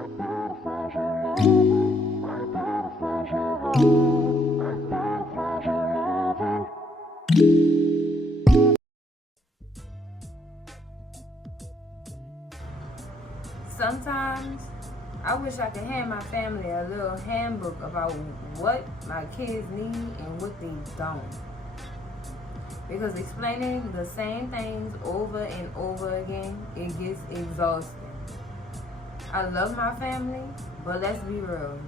Sometimes I wish I could hand my family a little handbook about what my kids need and what they don't. Because explaining the same things over and over again, it gets exhausting. I love my family, but let's be real.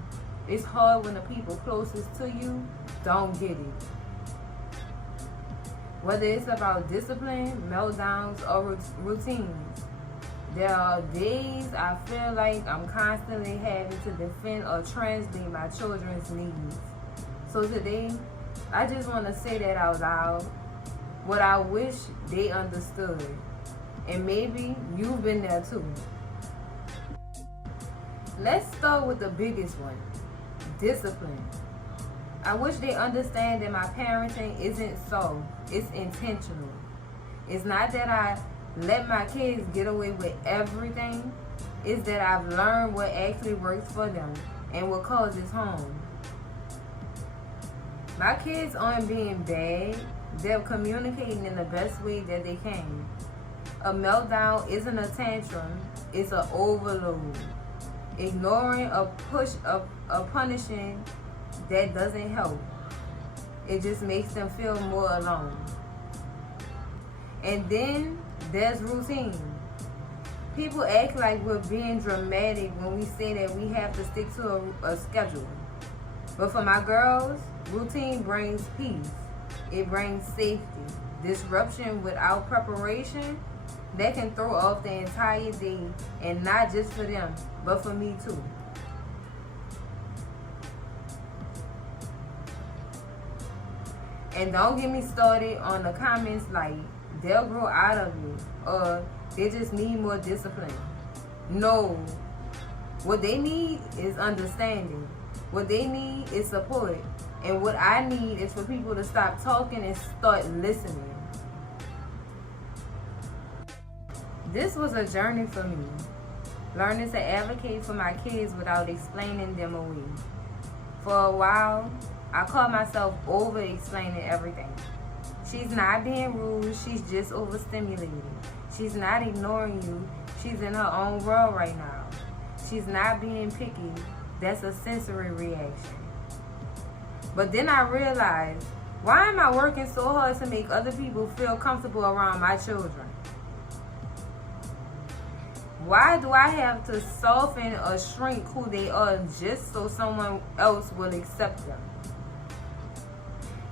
It's hard when the people closest to you don't get it. Whether it's about discipline, meltdowns, or routines, there are days I feel like I'm constantly having to defend or translate my children's needs. So today, I just want to say that out loud, what I wish they understood. And maybe you've been there too. Let's start with the biggest one, discipline. I wish they understand that my parenting isn't soft, it's intentional. It's not that I let my kids get away with everything. It's that I've learned what actually works for them and what causes harm. My kids aren't being bad. They're communicating in the best way that they can. A meltdown isn't a tantrum, it's an overload. Ignoring a punishing that doesn't help. It just makes them feel more alone. And then there's routine. People act like we're being dramatic when we say that we have to stick to a schedule. But for my girls, routine brings peace. It brings safety. Disruption without preparation, that can throw off the entire day, and not just for them, but for me too. And don't get me started on the comments like, they'll grow out of it, or they just need more discipline. No. What they need is understanding. What they need is support. And what I need is for people to stop talking and start listening. This was a journey for me. Learning to advocate for my kids without explaining them away. For a while, I called myself over-explaining everything. She's not being rude, she's just overstimulated. She's not ignoring you, she's in her own world right now. She's not being picky, that's a sensory reaction. But then I realized, why am I working so hard to make other people feel comfortable around my children? Why do I have to soften or shrink who they are just so someone else will accept them?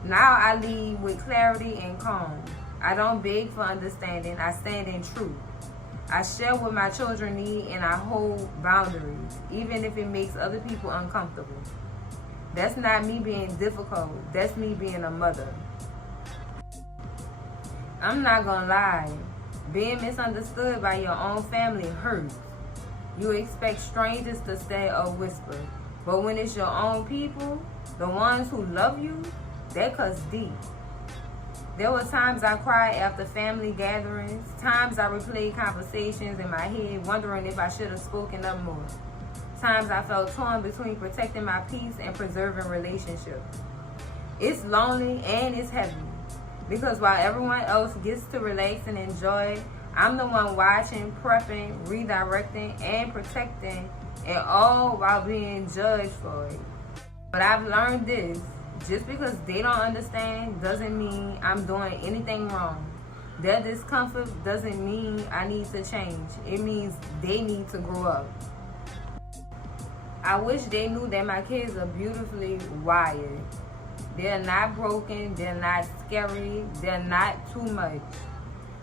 Now I lead with clarity and calm. I don't beg for understanding, I stand in truth. I share what my children need and I hold boundaries, even if it makes other people uncomfortable. That's not me being difficult, that's me being a mother. I'm not gonna lie, being misunderstood by your own family hurts. You expect strangers to stay or whisper, but when it's your own people, the ones who love you, that cuts deep. There were times I cried after family gatherings, times I replayed conversations in my head, wondering if I should have spoken up more. Times I felt torn between protecting my peace and preserving relationships. It's lonely and it's heavy, because while everyone else gets to relax and enjoy, I'm the one watching, prepping, redirecting, and protecting, and all while being judged for it. But I've learned this. Just because they don't understand doesn't mean I'm doing anything wrong. Their discomfort doesn't mean I need to change. It means they need to grow up. I wish they knew that my kids are beautifully wired. They're not broken, they're not scary, they're not too much.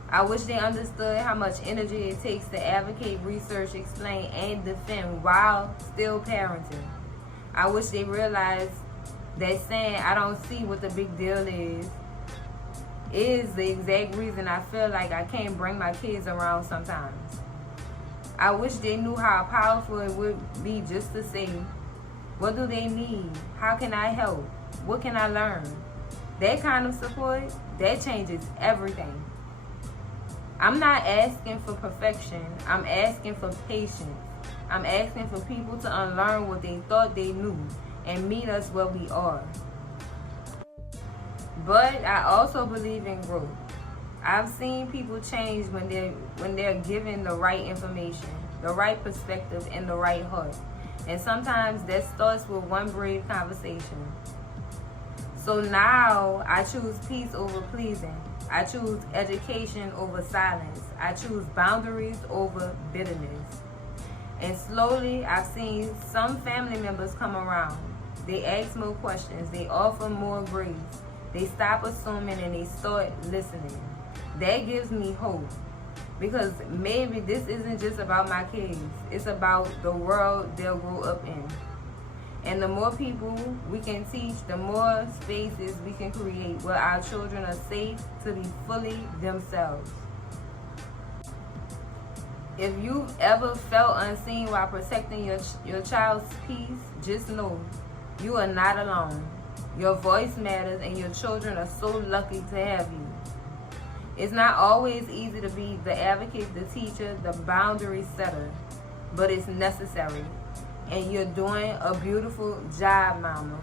I wish they understood how much energy it takes to advocate, research, explain, and defend while still parenting. I wish they realized that saying I don't see what the big deal is the exact reason I feel like I can't bring my kids around sometimes. I wish they knew how powerful it would be just to say, what do they need? How can I help? What can I learn? That kind of support, that changes everything. I'm not asking for perfection. I'm asking for patience. I'm asking for people to unlearn what they thought they knew and meet us where we are. But I also believe in growth. I've seen people change when they're given the right information, the right perspective, and the right heart. And sometimes that starts with one brave conversation. So now I choose peace over pleasing. I choose education over silence. I choose boundaries over bitterness. And slowly I've seen some family members come around. They ask more questions. They offer more grace. They stop assuming and they start listening. That gives me hope. Because maybe this isn't just about my kids. It's about the world they'll grow up in. And the more people we can teach, the more spaces we can create where our children are safe to be fully themselves. If you've ever felt unseen while protecting your child's peace, just know you are not alone. Your voice matters and your children are so lucky to have you. It's not always easy to be the advocate, the teacher, the boundary setter, but it's necessary. And you're doing a beautiful job, Mama.